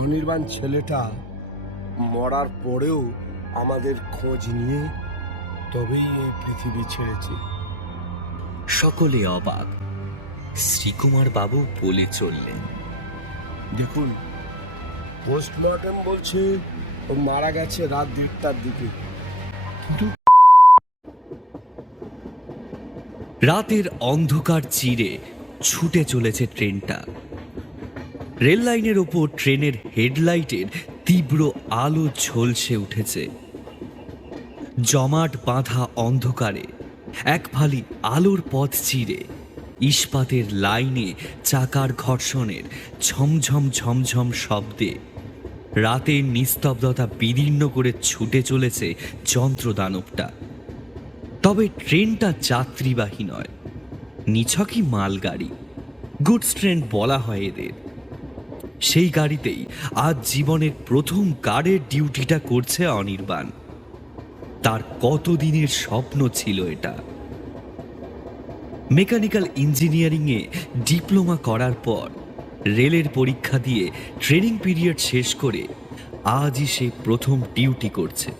অনির্বাণ ছেলেটা মরার পরেও আমাদের খোঁজ নিয়ে তবেই এই পৃথিবী ছেড়েছে। সকলে অবাক। শ্রীকুমার বাবু বলে চললেন, দেখুন, পোস্টমর্টেম বলছে ও মারা গেছে রাত 1টার দিকে, কিন্তু রাতের অন্ধকার চিরে ছুটে চলেছে ট্রেনটা। রেল লাইনের ওপর ট্রেনের হেডলাইটের তীব্র আলো ঝলসে উঠেছে। জমাট বাঁধা অন্ধকারে এক ফালি আলোর পথ চিরে ইস্পাতের লাইনে চাকার ঘর্ষণের ঝমঝম ঝমঝম শব্দে রাতের নিস্তব্ধতা বিদীর্ণ করে ছুটে চলেছে যন্ত্রদানবটা। তবে ট্রেনটা যাত্রীবাহী নয়, নিছকই মালগাড়ি, গুডস ট্রেন বলা হয় এদের। সেই গাড়িতেই আজ জীবনের প্রথম গার্ডের ডিউটিটা করছে অনির্বাণ। তার কতদিনের স্বপ্ন ছিল এটা। মেকানিক্যাল ইঞ্জিনিয়ারিংয়ে ডিপ্লোমা করার পর রেলের পরীক্ষা দিয়ে ট্রেনিং পিরিয়ড শেষ করে আজই সে প্রথম ডিউটি করছে।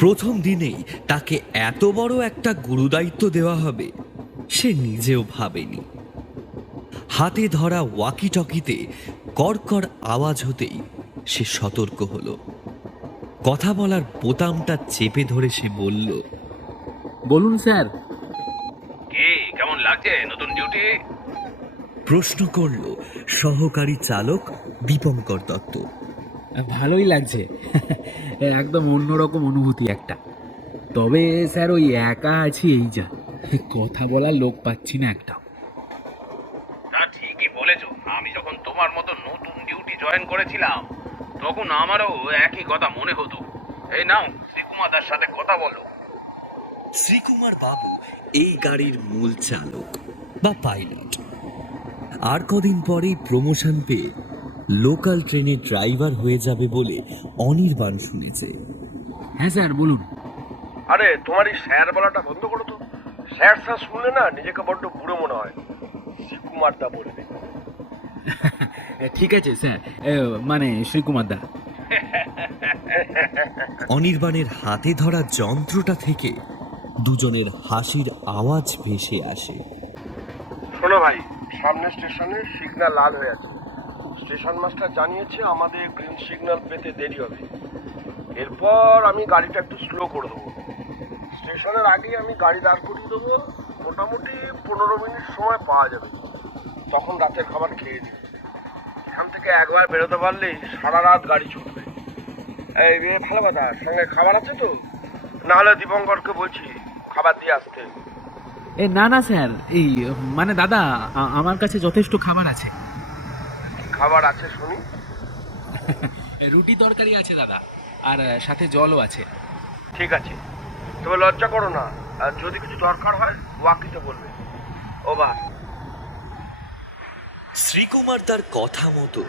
প্রথম দিনেই তাকে এত বড় একটা গুরুদায়িত্ব দেওয়া হবে সে নিজেও ভাবেনি। হাতে ধরা ওয়াকি টকিতে কড়কড় আওয়াজ হতেই সে সতর্ক হলো। কথা বলার বোতামটা চেপে ধরে সে বলল, বলুন স্যার। কি কেমন লাগছে নতুন ডিউটি? প্রশ্ন করল সহকারী চালক দীপঙ্কর দত্ত। ভালোই লাগছে। একদম অন্যরকম অনুভূতি একটা। তবে স্যার ওই একা আছি এই যা, কথা বলার লোক পাচ্ছি না একটাও। তা ঠিকই বলেছো। আমি যখন তোমার মতো নতুন ডিউটি জয়েন করেছিলাম তখন আমারও একই কথা মনে হতো। এই নাও শ্রীকুমারদার সাথে কথা বলো। শ্রীকুমার বাবু এই গাড়ির মূল চালক বা পাইলট। আর কদিন পরেই প্রমোশন পেয়ে লোকাল ট্রেনের ড্রাইভার হয়ে যাবে বলে অনির্বাণ শুনেছে। হ্যাঁ স্যার বলুন। আরে তোমার এই স্যার বলাটা বন্ধ করো তো। স্যার স্যার শুনলে না নিজেকে বড্ড বুড়ো মনে হয়। শ্রীকুমার দা বলবে। ঠিক আছে স্যার, মানে শ্রীকুমার দা। অনির্বাণের হাতে ধরা যন্ত্রটা থেকে দুজনের হাসির আওয়াজ ভেসে আসে। শোনো ভাই, সামনে স্টেশনে সিগন্যাল লাল হয়ে আছে। স্টেশন মাস্টার জানিয়েছে আমাদের গ্রিন সিগন্যাল পেতে দেরি হবে। এরপর আমি গাড়িটা একটু স্লো করে দেবো। স্টেশনের আগেই আমি গাড়ি দাঁড় করিয়ে দেবো। মোটামুটি 15 মিনিট সময় পাওয়া যাবে। তখন রাতের খাবার খেয়ে নিই। এখান থেকে একবার বেরোতে পারলেই সারা রাত গাড়ি ছুটবে। এই ভালো কথা, সঙ্গে খাবার আছে তো? নাহলে দীপঙ্করকে বলছি খাবার দিয়ে আসতে। না না স্যার, এই মানে দাদা, আমার কাছে যথেষ্ট খাবার আছে। খাবার আছে শুনি। রুটি তরকারি আছে দাদা, আর সাথে জলও আছে। ঠিক আছে, তবে লজ্জা করো না। আর যদি কিছু দরকার হয় ওয়াকিতে বলবে। ওভার। শ্রীকুমার তার কথা মতো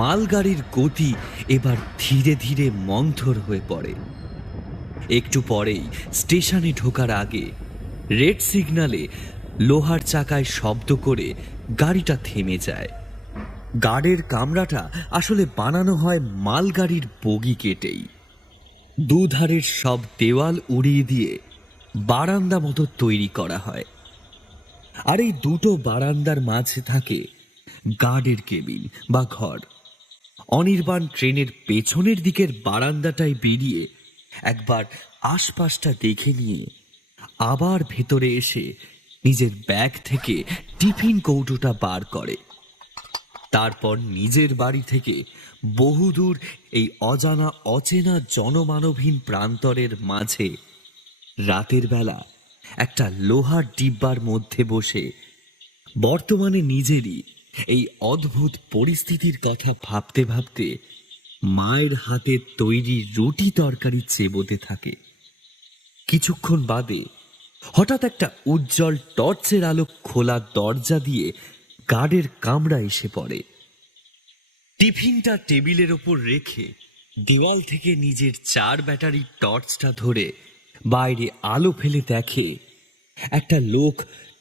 মালগাড়ির গতি এবার ধীরে ধীরে মন্থর হয়ে পড়ে। একটু পরেই স্টেশনে ঢোকার আগে রেড সিগন্যালে লোহার চাকায় শব্দ করে গাড়িটা থেমে যায়। গার্ডের কামরাটা আসলে বানানো হয় মালগাড়ির বগি কেটেই। দুধারের সব দেওয়াল উড়িয়ে দিয়ে বারান্দা মতো তৈরি করা হয়। আর এই দুটো বারান্দার মাঝে থাকে গার্ডের কেবিন বা ঘর। অনির্বাণ ট্রেনের পেছনের দিকের বারান্দাটায় বেরিয়ে একবার আশপাশটা দেখে নিয়ে আবার ভেতরে এসে নিজের ব্যাগ থেকে টিফিন কৌটোটা বার করে। তারপর নিজের বাড়ি থেকে বহুদূর এই অজানা অচেনা জনমানবহীন প্রান্তরের মাঝে রাতের বেলা একটা লোহার ডিব্বার মধ্যে বসে বর্তমানে নিজেরই এই অদ্ভুত পরিস্থিতির কথা ভাবতে ভাবতে মায়ের হাতের তৈরি রুটি তরকারি চেবোতে থাকে। কিছুক্ষণ বাদে হঠাৎ একটা উজ্জ্বল টর্চের আলো খোলা দরজা দিয়ে গার্ডের কামরা এসে পড়ে। টিফিনটা টেবিলের ওপর রেখে দেওয়াল থেকে নিজের 4 ব্যাটারির টর্চটা ধরে বাইরে আলো ফেলে দেখে একটা লোক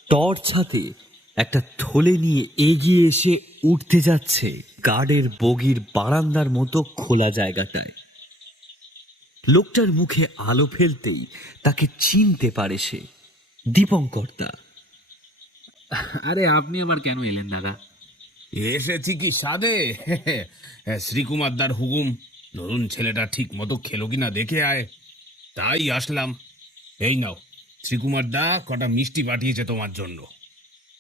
টর্চ হাতে একটা থলে নিয়ে এগিয়ে এসে উঠতে যাচ্ছে গার্ডের বগির বারান্দার মতো খোলা জায়গাটায়। লোকটার মুখে আলো ফেলতেই তাকে চিনতে পারে সে, দীপঙ্কর দা। আরে আপনি আবার কেন এলেন দাদা? এসেছি কি সাদে শ্রীকুমারদার হুকুম, ধরুন ছেলেটা ঠিক মতো খেলো কিনা দেখে আয়, তাই আসলাম। এই নাও, শ্রীকুমারদা কটা মিষ্টি পাঠিয়েছে তোমার জন্য।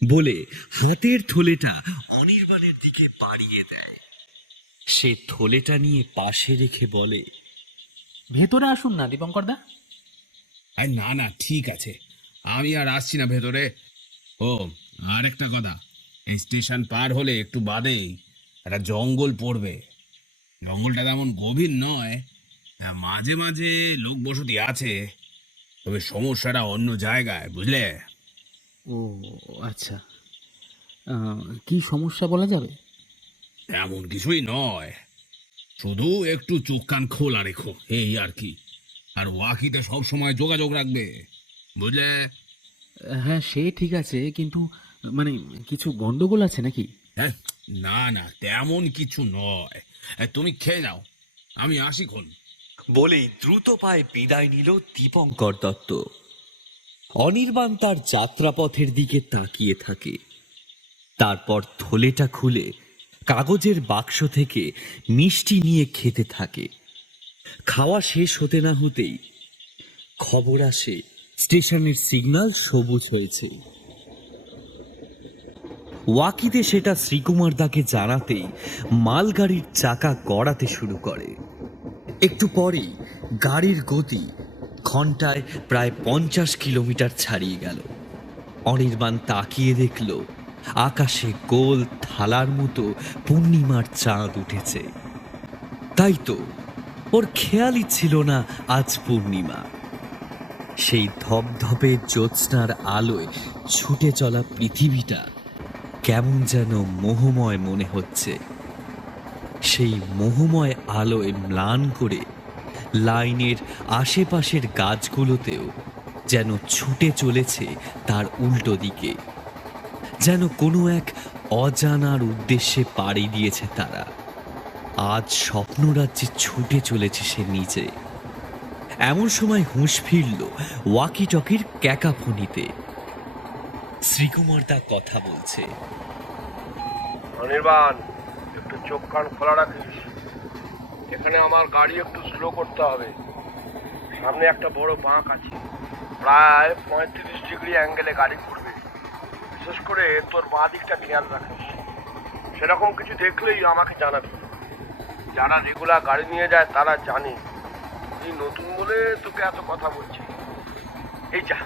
বলে হাতের থলেটা অনির্বাণের দিকে বাড়িয়ে দেয়। সে থলেটা নিয়ে পাশে রেখে বলে, ভেতরে আসুন না দীপঙ্কর দা। আরে না না, ঠিক আছে, আমি আর আসছি না ভেতরে। ও, আর একটা কথা, এই স্টেশন পার হলে একটু বাদেই একটা জঙ্গল পড়বে। জঙ্গলটা তেমন গভীর নয়, মাঝে মাঝে লোক বসতি আছে, তবে সমস্যাটা অন্য জায়গায়, বুঝলে? ও আচ্ছা, কি সমস্যা বলা যাবে? এমন কিছুই নয়, শুধু একটু চোখ কান খোলা রেখো, এই আর কি। আর ওয়াকিতে সব সময় যোগাযোগ রাখবে, বুঝলে? হ্যাঁ সে ঠিক আছে, কিন্তু মানে কিছু গন্ডগোল আছে নাকি? হ্যাঁ, না না, তেমন কিছু নয়। তুমি খেয়ে নাও, আমি আসিখন। বলেই দ্রুত পায়ে বিদায় নিল দীপঙ্কর দত্ত। অনির্বাণ তার যাত্রাপথের দিকে তাকিয়ে থাকে। তারপর থলেটা খুলে কাগজের বাক্স থেকে মিষ্টি নিয়ে খেতে থাকে। খাওয়া শেষ হতে না হতেই খবর আসে স্টেশনের সিগন্যাল সবুজ হয়েছে। ওয়াকিতে সেটা শ্রীকুমার দাকে জানাতেই মালগাড়ির চাকা গড়াতে শুরু করে। একটু পরেই গাড়ির গতি ঘন্টায় প্রায় 50 কিলোমিটার ছাড়িয়ে গেল। অনির্বাণ তাকিয়ে দেখল আকাশে গোল থালার মতো পূর্ণিমার চাঁদ উঠেছে। তাই তো ওর খেয়ালই ছিল না আজ পূর্ণিমা। সেই ধপধপে জ্যোৎস্নার আলোয় ছুটে চলা পৃথিবীটা কেমন যেন মোহময় মনে হচ্ছে। সেই মোহময় আলোয় ম্লান করে লাইনের আশেপাশের গাছগুলোতেও যেন ছুটে চলেছে তার উল্টো দিকে, যেন কোনো এক অজানার উদ্দেশ্যে পাড়ি দিয়েছে তারা। আজ স্বপ্নরাজ্যে ছুটে চলেছে সে নিজে। এমন সময় হুঁশ ফিরল ওয়াকি টকির ক্যাকাফোনিতে। শ্রীকুমার দা কথা বলছে। অনির্বাণ, একটু চোখ কান খোলা রাখিস। এখানে আমার গাড়ি একটু স্লো করতে হবে। সামনে একটা বড় বাঁক আছে, প্রায় 35 ডিগ্রি অ্যাঙ্গেলে গাড়ি ঘুরবে। বিশেষ করে তোর বাঁ দিকটা খেয়াল রাখিস। সেরকম কিছু দেখলেই আমাকে জানাবি। যারা রেগুলার গাড়ি নিয়ে যায় তারা জানে তুই নতুন বলে তোকে এত কথা বলছি। এই যা,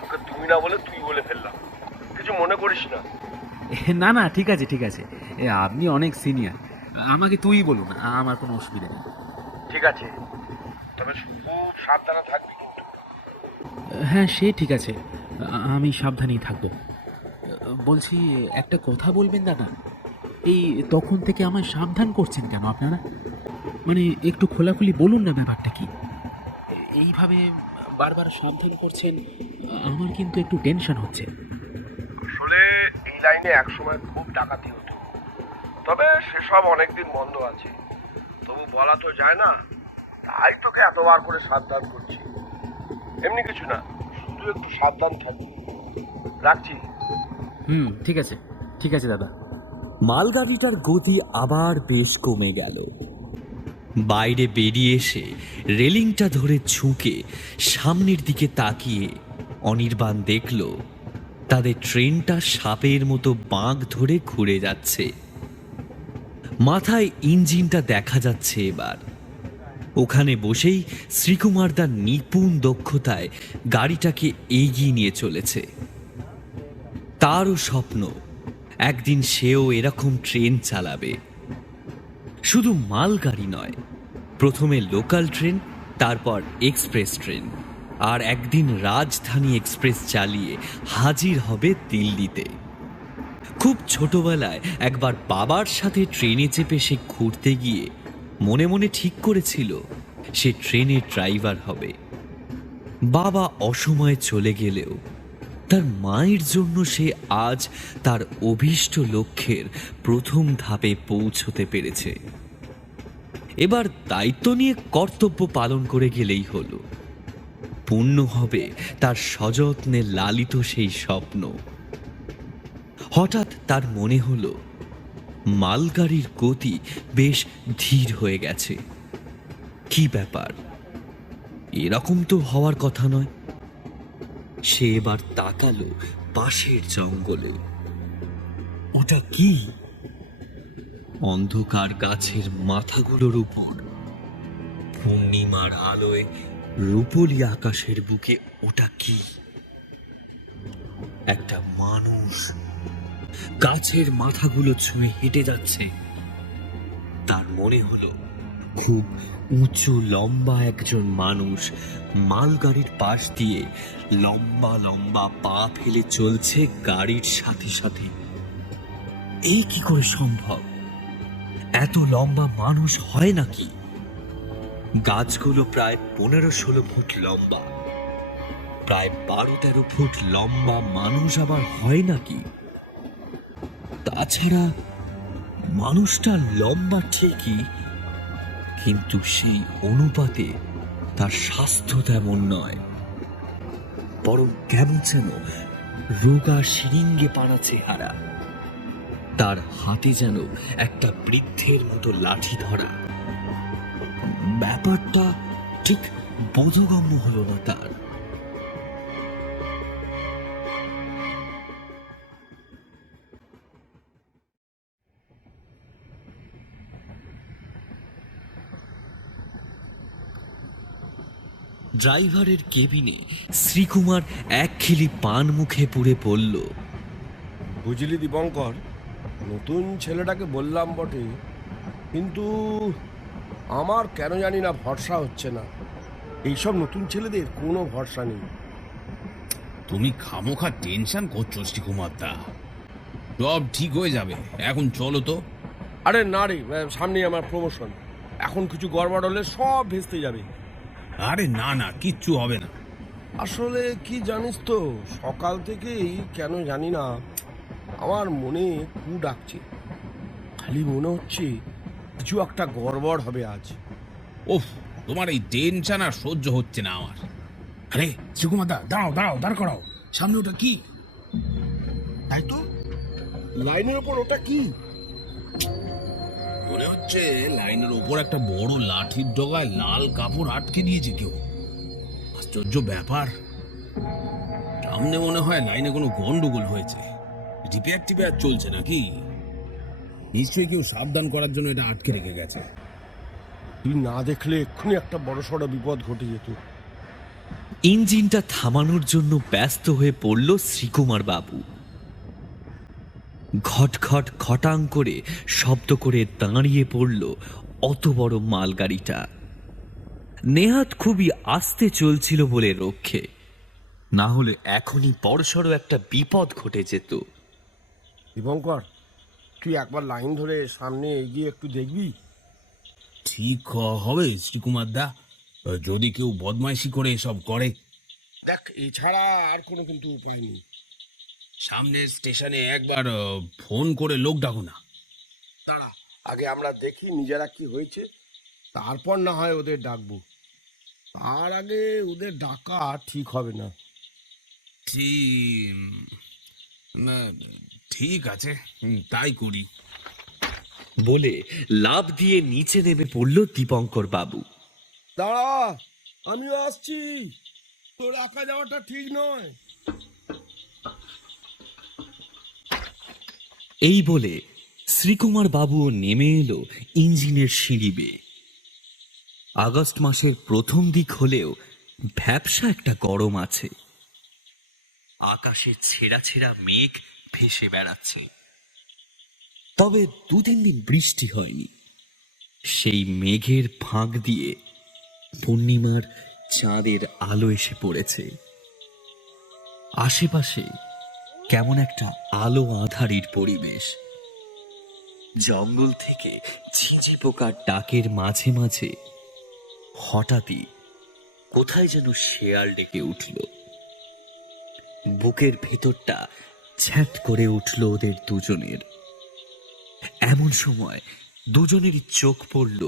তোকে তুমি না বলে তুই বলে ফেললাম, কিছু মনে করিস না। না না, ঠিক আছে ঠিক আছে, আপনি অনেক সিনিয়র, আমাকে তুই বলুন, আমার কোনো অসুবিধা নেই। ঠিক আছে, তবে খুব সাবধানে থাকবি কিন্তু। হ্যাঁ সে ঠিক আছে, আমি সাবধানেই থাকবো। বলছি, একটা কথা বলবেন দাদা, এই তখন থেকে আমায় সাবধান করছেন কেন আপনারা? মানে একটু খোলাখুলি বলুন না ব্যাপারটা কি। এইভাবে বারবার সাবধান করছেন, আমার কিন্তু একটু টেনশন হচ্ছে। আসলে এই লাইনে একসময় খুব ডাকাতি হতো, তবে সেসব অনেকদিন বন্ধ আছে। তবু বলা তো যায় না, তাই তোকে এতবার করে সাবধান করছি। এমনি কিছু না, শুধু একটু সাবধান থাকবি। রাখছি। ঠিক আছে ঠিক আছে দাদা। মালগাড়িটার গতি আবার বেশ কমে গেল। বাইরে বেরিয়ে এসে রেলিংটা ধরে ঝুঁকে সামনের দিকে তাকিয়ে অনির্বাণ দেখল তাদের ট্রেনটা সাপের মতো বাঁক ধরে ঘুরে যাচ্ছে। মাথায় ইঞ্জিনটা দেখা যাচ্ছে এবার। ওখানে বসেই শ্রীকুমারদার নিপুণ দক্ষতায় গাড়িটাকে এগিয়ে নিয়ে চলেছে। তারও স্বপ্ন একদিন সেও এরকম ট্রেন চালাবে। শুধু মালগাড়ি নয়, প্রথমে লোকাল ট্রেন, তারপর এক্সপ্রেস ট্রেন, আর একদিন রাজধানী এক্সপ্রেস চালিয়ে হাজির হবে দিল্লিতে। খুব ছোটবেলায় একবার বাবার সাথে ট্রেনে চেপে সে ঘুরতে গিয়ে মনে মনে ঠিক করেছিল সে ট্রেনের ড্রাইভার হবে। বাবা অসময়ে চলে গেলেও তার মায়ের জন্য সে আজ তার অভীষ্ট লক্ষ্যের প্রথম ধাপে পৌঁছতে পেরেছে। এবার দায়িত্ব নিয়ে কর্তব্য পালন করে গেলেই হলো। পূর্ণ হবে তার সযত্নে লালিত সেই স্বপ্ন। হঠাৎ তার মনে হলো মালগাড়ির গতি বেশ ধীর হয়ে গেছে। কি ব্যাপার? এরকম তো হওয়ার কথা নয়। সে এবার তাকালো পাশের জঙ্গলে। ওটা কি? অন্ধকার গাছের মাথাগুলোর উপর পূর্ণিমার আলোয় রূপলি আকাশের বুকে ওটা কি? একটা মানুষ গাছের মাথাগুলো ছুঁয়ে হেঁটে যাচ্ছে। তার মনে হলো খুব উঁচু লম্বা একজন মানুষ মালগাড়ির পাশ দিয়ে লম্বা লম্বা পা ফেলে চলছে গাড়ির সাথে সাথে। এই কি করে সম্ভব? এত লম্বা মানুষ হয় নাকি? গাছগুলো প্রায় 15-16 ফুট লম্বা, প্রায় 12-13 ফুট লম্বা মানুষ আবার হয় নাকি? তাছাড়া মানুষটা লম্বা ঠিকই, কিন্তু সেই অনুপাতে তার স্বাস্থ্য তেমন নয়, বরং কেমন যেন রোগা শিরিঙ্গে পাড়া চেহারা। তার হাতে যেন একটা বৃদ্ধের মতো লাঠি ধরা। ব্যাপারটা ঠিক বোধগম্য হলো না তার। ড্রাইভারের কেবিনে শ্রীকুমার এক খিলি পান মুখে পুরে বলল, বুঝলি দীপঙ্কর, নতুন ছেলেটাকে বললাম বটে, কিন্তু আমার কেন জানি না ভরসা হচ্ছে না। এইসব নতুন ছেলেদের কোনো ভরসা নেই। তুমি খামোখা টেনশন করছো শ্রীকুমার দা, সব ঠিক হয়ে যাবে। এখন চলো তো। আরে না রে, সামনেই আমার প্রমোশন, এখন কিছু গড়বড় হলে সব ভেস্তে যাবে। আরে না না, কিচ্ছু হবে না। আসলে কি জানিস তো, সকাল থেকেই কেন জানি না আমার মনে কু ডাকছে। খালি মনে হচ্ছে কিছু একটা গড়বড় হবে আজ। ওফ, তোমার এই টেনশন আর সহ্য হচ্ছে না আমার। আরে শ্রীকুমার দা, দাঁড়াও দাঁড়াও, দাঁড় করাও। সামনে ওটা কি? তাই তো, লাইনের ওপর ওটা কি? মনে হচ্ছে লাইনের ওপর একটা বড় লাঠির ডগায় লাল কাপড় আটকে দিয়েছে কেউ। আশ্চর্য ব্যাপার। সামনে মনে হয় লাইনে কোনো গন্ডগোল হয়েছে। রিপেয়ার টিপেয়ার চলছে নাকি? নিশ্চয়ই কেউ সাবধান করার জন্য এটা আটকে রেখে গেছে। তুই না দেখলে এক্ষুনি একটা বড়সড় বিপদ ঘটে যেত। ইঞ্জিনটা থামানোর জন্য ব্যস্ত হয়ে পড়ল শ্রীকুমার বাবু। ঘট ঘট খটাং করে শব্দ করে দাঁড়িয়ে পড়ল অত বড় মালগাড়িটা। নেহাত খুবই আস্তে চলছিল বলে রক্ষে, না হলে এখনই বড়সড় একটা বিপদ ঘটে যেত। দীপঙ্কর, তুই একবার লাইন ধরে সামনে এগিয়ে একটু দেখবি? ঠিক হবে শ্রীকুমার দা, যদি কেউ বদমাইশি করে এসব করে। দেখ, এছাড়া আর কোনো কিন্তু উপায় নেই। সামনের স্টেশনে একবার ফোন করে লোক ডাকো না। দাঁড়া, আগে আমরা দেখি নিজেরা কি হয়েছে, তারপর না হয় ওদের ডাকবো। তার আগে ওদের ডাকা ঠিক হবে না। ঠিক আছে, তাই করি। বলে লাফ দিয়ে নিচে নেমে পড়ল দীপঙ্কর বাবু। দাঁড়া, আমিও আসছি, তোর একা যাওয়াটা ঠিক নয়। এই বলে শ্রীকুমার বাবুও নেমে এলো ইঞ্জিনের সিঁড়ি বেয়ে। আগস্ট মাসের প্রথম দিক হলেও ভ্যাপসা একটা গরম আছে। আকাশে ছেঁড়া ছেঁড়া মেঘ ভেসে বেড়াচ্ছে। তবে 2-3 দিন বৃষ্টি হয়নি। সেই মেঘের ফাঁক দিয়ে পূর্ণিমার চাঁদের আলো এসে পড়েছে। আশেপাশে কেমন একটা আলো আঁধারির পরিবেশ। জঙ্গল থেকে ঝিঁঝি পোকার ডাকের মাঝে মাঝে হঠাৎই কোথায় যেন শেয়াল ডেকে উঠল। বুকের ভেতরটা ছ্যাট করে উঠল ওদের দুজনের। এমন সময় দুজনেরই চোখ পড়ল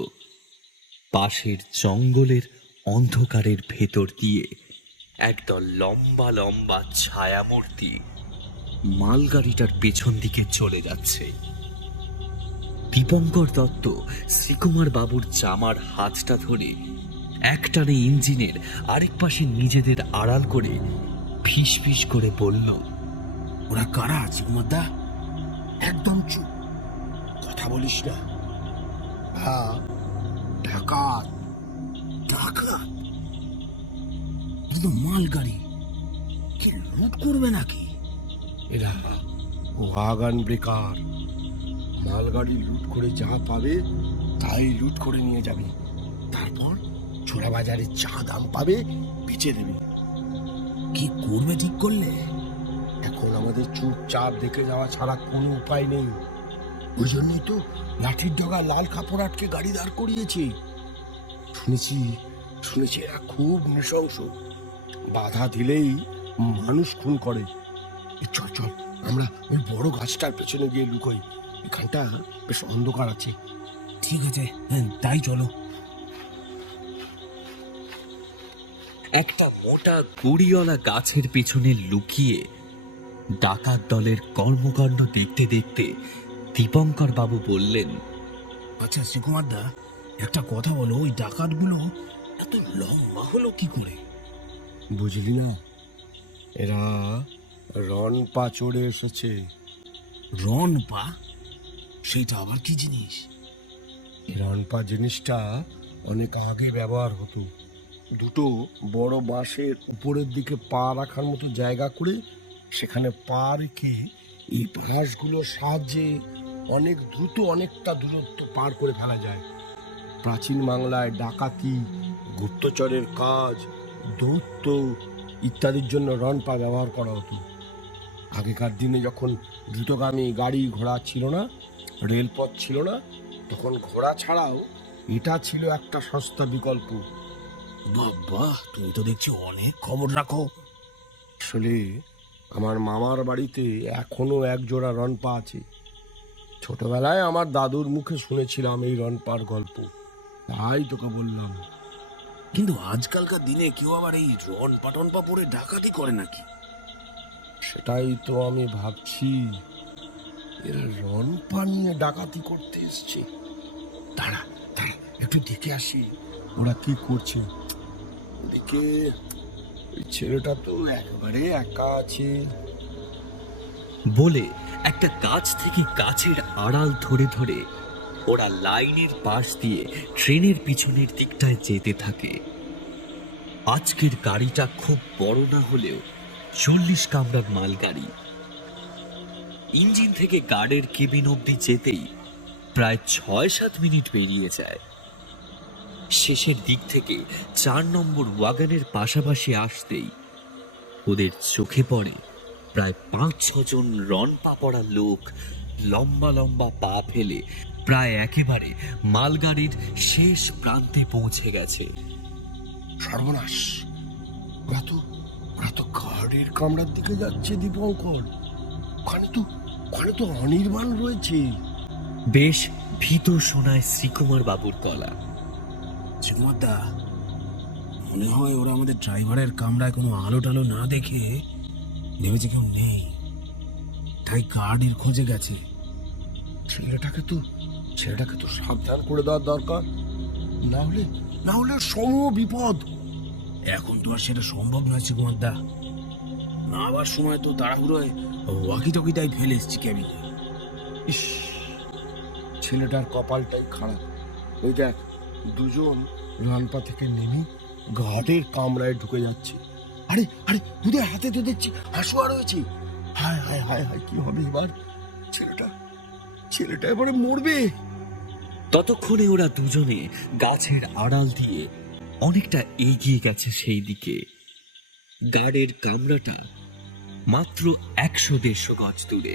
পাশের জঙ্গলের অন্ধকারের ভেতর দিয়ে একদল লম্বা লম্বা ছায়ামূর্তি মালগাড়িটার পেছন দিকে চলে যাচ্ছে। দীপঙ্কর দত্ত শ্রীকুমার বাবুর জামার হাতটা ধরে একটানে ইঞ্জিনের আরেক পাশে নিজেদের আড়াল করে ফিস ফিস করে বলল, ওরা কারা শ্রীকুমার দা? একদম চুপ, কথা বলিস না। হ্যাঁ, ডাকাত। ডাকাত? মালগাড়ি কি লুট করবে নাকি? এরা ওয়াগন ব্রেকার। মালগাড়ি লুট করে যা পাবে তাই লুট করে নিয়ে যাবে, তারপর ছোড়া বাজারে যা দাম পাবে বেচে দেবে। কি করবে ঠিক করলে? এখন আমাদের চুপচাপ দেখে যাওয়া ছাড়া কোনো উপায় নেই। ওই জন্যই তো লাঠির ডগা লাল কাপড় আটকে গাড়ি দাঁড় করিয়েছে। শুনেছি এরা খুব নৃশংস, বাধা দিলেই মানুষ খুন করে। চল চল, আমরা ওই বড় গাছটার পেছনে গিয়ে লুকোই, এখানটা বেশ অন্ধকার আছে। ঠিক আছে, তাই চলো। একটা মোটা গুড়িওয়ালা গাছের পিছনে লুকিয়ে ডাকাত দলের কর্মকাণ্ড দেখতে দেখতে দীপঙ্কর বাবু বললেন, আচ্ছা শ্রীকুমার দা, একটা কথা বলো, ওই ডাকাতগুলো এত লম্বা হলো কি করে? বুঝলি না, এরা রনপা চড়ে এসেছে। রনপা? সেটা আবার কি জিনিস? রনপা জিনিসটা অনেক আগে ব্যবহার হতো। দুটো বড় বাঁশের উপরের দিকে পা রাখার মতো জায়গা করে সেখানে পা রেখে এই বাঁশগুলোর সাহায্যে অনেক দ্রুত অনেকটা দূরত্ব পার করে ফেলা যায়। প্রাচীন বাংলায় ডাকাতি, গুপ্তচরের কাজ, দৌত্য ইত্যাদির জন্য রনপা ব্যবহার করা হতো। আগেকার দিনে যখন দ্রুতগামী গাড়ি ঘোড়া ছিল না, রেলপথ ছিল না, তখন ঘোড়া ছাড়াও এটা ছিল একটা সস্তা বিকল্প। বাবা, তুমি তো দেখছি অনেক খবর রাখো। আসলে আমার মামার বাড়িতে এখনো এক জোড়া রনপা আছে। ছোটবেলায় আমার দাদুর মুখে শুনেছিলাম এই রনপার গল্প, তাই তোকে বললাম। কিন্তু আজকালকার দিনে কেউ আবার এই রনপা টনপা পরে ডাকাতি করে নাকি? সেটাই তো আমি ভাবছি, এরা রনপা নিয়ে ডাকাতি করতে এসছে। দাঁড়া দাঁড়া, একটু দেখে আসি ওরা কি করছে। দেখে ওই ছেলেটা তো একবারে একা আছে। বলে একটা গাছ থেকে গাছের আড়াল ধরে ধরে ওরা লাইনের পাশ দিয়ে ট্রেনের পিছনের দিকটায় যেতে থাকে। আজকের গাড়িটা খুব বড় না হলেও 40 কামরার মালগাড়ি। ইঞ্জিন থেকে গার্ডের কেবিন অবধি যেতেই প্রায় 6-7 মিনিট বেরিয়ে যায়। শেষের দিক থেকে 4 নম্বর ওয়াগনের পাশাপাশি আসতেই ওদের চোখে পড়ে প্রায় 5-6 জন রনপা পড়া লোক লম্বা লম্বা পা ফেলে প্রায় একেবারে মালগাড়ির শেষ প্রান্তে পৌঁছে গেছে। সর্বনাশ, ওরা তো গাড়ির কামরার দিকে যাচ্ছে দীপঙ্কর। ওখানে তো অনির্বাণ রয়েছে। বেশ ভীত শোনায় শ্রীকুমার বাবুর গলা। শ্রীকুমার দা, মনে হয় ওরা আমাদের ড্রাইভারের কামরায় কোনো আলো টালো না দেখে ভেবেছে কেউ নেই, তাই গাড়ির খোঁজে গেছে। ছেলেটাকে তো সাবধান করে দেওয়ার দরকার, না হলে সমূহ বিপদ। এখন তো আর সেটা সম্ভব নয় শ্রীকুমার দা। আবার সময় তো তাড়াহুড়োয় ওয়াকি টকিটাই ফেলে এসছি ক্যাবিনে। ইস, ছেলেটার কপালটাই খারাপ। ওই দেখ, দুজন রানপা থেকে নেমে ঘাটের কামরায় ঢুকে যাচ্ছে। আরে আরে, ওদের হাতে তো দেখছি হাসুয়া রয়েছে। হায় হায় হায় হায়, কি হবে এবার? ছেলেটা এবারে মরবে। ততক্ষণে ওরা দুজনে গাছের আড়াল দিয়ে অনেকটা এগিয়ে গেছে সেই দিকে। গার্ডের কামরাটা মাত্র 100-150 গজ দূরে।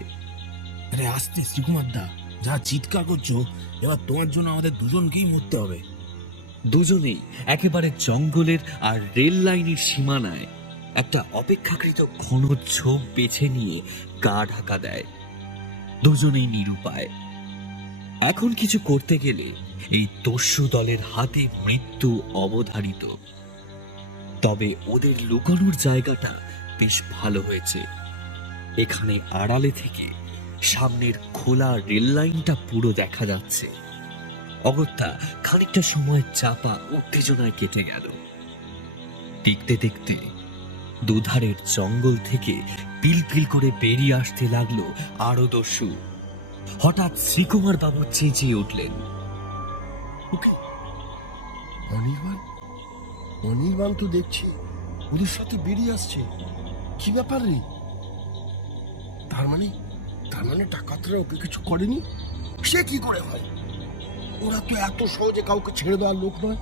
আরে আস্তে শ্রীকুমার দা, যা চিৎকার করছো, এবার তোমার জন্য আমাদের দুজনকেই মরতে হবে। দুজনেই একেবারে জঙ্গলের আর রেল লাইনের সীমানায় একটা অপেক্ষাকৃত ঘন ঝোপ বেছে নিয়ে গা ঢাকা দেয়। দুজনেই নিরুপায়। এখন কিছু করতে গেলে এই দস্যু দলের হাতে মৃত্যু অবধারিত। তবে ওদের লুকানোর জায়গাটা বেশ ভালো হয়েছে। এখানে আড়ালে থেকে সামনের খোলা রেল লাইনটা পুরো দেখা যাচ্ছে। অগত্যা খানিকটা সময় চাপা উত্তেজনায় কেটে গেল। দেখতে দেখতে দুধারের জঙ্গল থেকে পিলপিল করে বেরিয়ে আসতে লাগলো আরো দস্যু। হঠাৎ শ্রীকুমার বাবু চেঁচিয়ে উঠলেন, ওকে, অনির্বাণ তো দেখছি ওদের সাথে বেরিয়ে আসছে। কি ব্যাপার রে? তার মানে ডাকাতরা ওকে কিছু করেনি? সে কি করে হয়? ওরা তো এত সহজে কাউকে ছেড়ে দেওয়ার লোক নয়।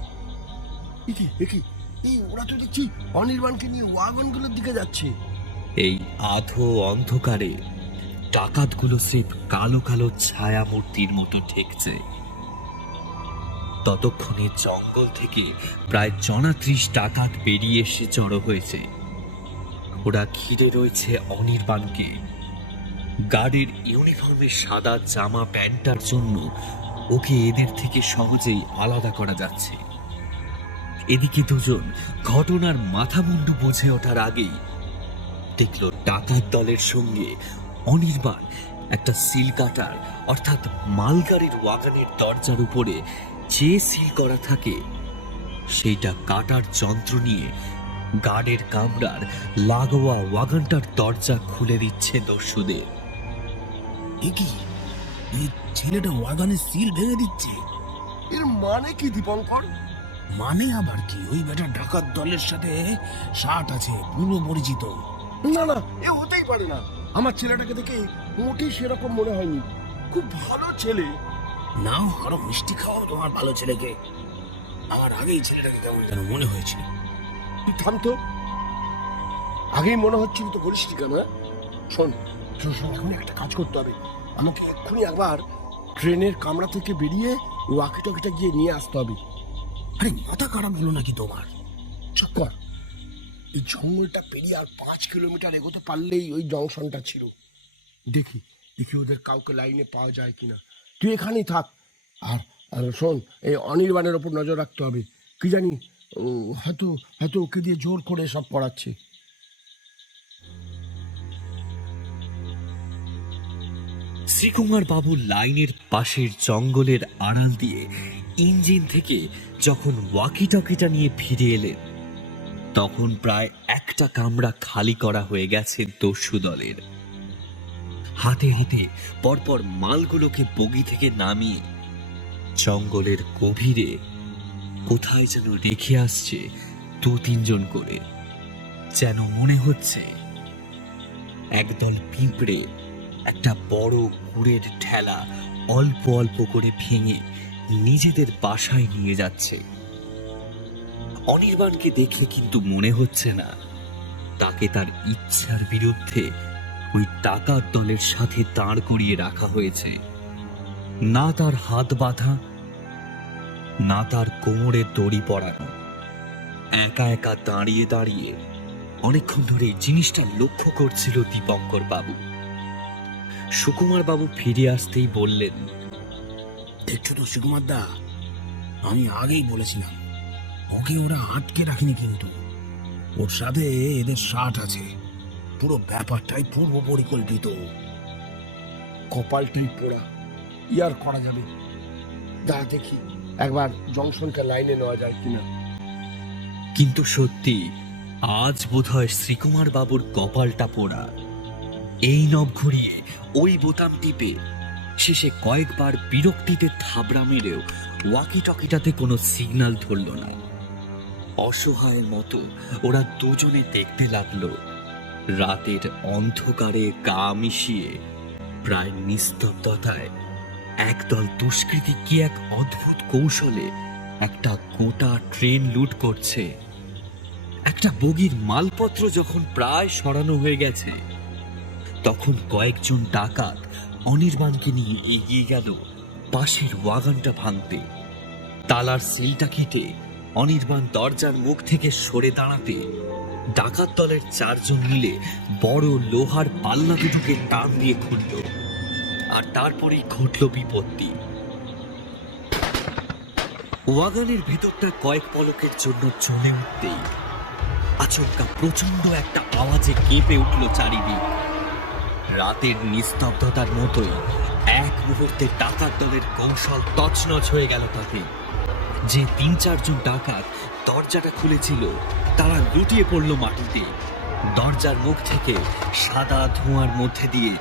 এই ওরা তো দেখছি অনির্বাণকে নিয়ে ওয়াগনগুলোর দিকে যাচ্ছে। এই আধো অন্ধকারে ডাকাতগুলো স্রেফ কালো কালো ছায়া মূর্তির মতো ঠেকছে। ততক্ষণে জঙ্গল থেকে প্রায় ৩৪ ডাকাত বেরিয়ে এসে জড়ো হয়েছে। ওরা ঘিরে রয়েছে অনির্বাণকে। গার্ডের ইউনিফর্মের সাদা জামা প্যান্টটার জন্য ওকে এদের থেকে সহজেই আলাদা করা যাচ্ছে। এদিকে দুজন ঘটনার মাথা মুন্ডু বুঝে ওঠার আগেই দেখল ডাকাত দলের সঙ্গে অনির্বাণ একটা সিল কাটার অর্থাৎ মালগাড়ির ওয়াগানের দরজার উপরে যে সিল করা থাকে সেইটা কাটার যন্ত্র নিয়ে গার্ডের কামরার লাগোয়া ওয়াগানটার দরজা খুলে দিচ্ছে দস্যুদের। এই ছেলেটা ওয়াগনের সিল ভেঙে দিচ্ছে। এর মানে কি দীপঙ্কর? মানে আবার কি? ওই বেটা ডাকাত দলের সাথে শার্ট আছে, পূর্ব পরিচিত। না, এ হতেই পারে না। আমার ছেলেটাকে দেখে মোটেই সেরকম মনে হয়নি। খুব ভালো ছেলে। নাও আরো মিষ্টি খাও তোমার ভালো ছেলেকে। আমার আগেই ছেলেটাকে কেমন যেন মনে হয়েছিল। তুই থাম তো। আগেই মনে হচ্ছিল তো বলিস কেন? শোন, এখন একটা কাজ করতে হবে। আমাকে এক্ষুনি একবার ট্রেনের কামরা থেকে বেরিয়ে ওয়াকি টকিটা গিয়ে নিয়ে আসতে হবে। আরে মাথা খারাপ হলো নাকি তোমার? চুপ কর। এই জঙ্গলটা পেরিয়ে আর 5 কিলোমিটার এগোতে পারলেই ওই জংশনটা ছিল। দেখি ওদের কাউকে লাইনে পাওয়া যায় কিনা। তুই এখানেই থাক। আর শোন, এই অনির্বাণের ওপর নজর রাখতে হবে। কি জানি হয়তো ওকে দিয়ে জোর করে সব করাচ্ছে। শ্রীকুমার বাবু লাইনের পাশের জঙ্গলের আড়াল দিয়ে ইঞ্জিন থেকে যখন ওয়াকি টকিটা নিয়ে ফিরে এলেন তখন প্রায় একটা কামরা খালি করা হয়ে গেছে দস্যু দলের। হাতে হাতে পরপর মালগুলোকে বগি থেকে নামিয়ে জঙ্গলের গভীরে কোথায় যেন রেখে আসছে 2-3 জন করে। যেন মনে হচ্ছে একদল পিঁপড়ে একটা বড় গুড়ের ঠেলা অল্প অল্প করে ভেঙে নিজেদের বাসায় নিয়ে যাচ্ছে। অনির্বাণকে দেখে কিন্তু মনে হচ্ছে না তাকে তার ইচ্ছার বিরুদ্ধে ওই ডাকাত দলের সাথে দাঁড় করিয়ে রাখা হয়েছে। না তার হাত বাঁধা, না তার কোমরে দড়ি পরানো। একা একা দাঁড়িয়ে দাঁড়িয়ে অনেকক্ষণ ধরে জিনিসটা লক্ষ্য করছিল দীপঙ্কর বাবু। সুকুমার বাবু ফিরে আসতেই বললেন, দেখছো তো সুকুমার দা, আমি আগেই বলেছিলাম ওকে ওরা আটকে রাখেনি, কিন্তু ওর সাথে এদের শার্ট আছে। পুরো ব্যাপারটাই পূর্ব পরিকল্পিত। কপালটাই পোড়া। ইয়ার করা যাবে। দেখি একবার জংশনটা লাইনে নেওয়া যায় কিনা। কিন্তু সত্যি আজ বোধহয় শ্রীকুমার বাবুর কপালটা পোড়া। এই নব ঘুরিয়ে ওই বোতাম টিপে শেষে কয়েকবার বিরক্তিতে থাবড়া মেরেও ওয়াকি টকিটাতে কোনো সিগন্যাল ধরল না। অসহায়ের মতো ওরা দুজনে দেখতে লাগলো রাতের অন্ধকারে গা মিশিয়ে প্রায় নিস্তব্ধতায় একদল দুষ্কৃতী কি এক অদ্ভুত কৌশলে একটা গোটা ট্রেন লুট করছে। একটা বগির মালপত্র যখন প্রায় সরানো হয়ে গেছে তখন কয়েকজন ডাকাত অনির্বাণকে নিয়ে এগিয়ে গেল পাশের ওয়াগনটা ভাঙতে। তালার সিলটা কেটে অনির্বাণ দরজার মুখ থেকে সরে দাঁড়াতে ডাকাত দলের 4 জন মিলে বড় লোহার পাল্লা দুটোকে টান দিয়ে খুলল, আর তারপরেই ঘটল বিপত্তি। ওয়াগনের ভেতরটা কয়েক পলকের জন্য চলে উঠতেই আচমকা প্রচন্ড একটা আওয়াজে কেঁপে উঠল চারিদিক। রাতের নিস্তব্ধতার মতোই এক মুহূর্তে ডাকাত দলের কৌশল তছনছ হয়ে গেল তাতে। যে 3-4 জন ডাকাত দরজাটা খুলেছিল তারা লুটিয়ে পড়ল মাটিতে। দরজার মুখ থেকে সাদা ধোঁয়ার মধ্যে দিয়ে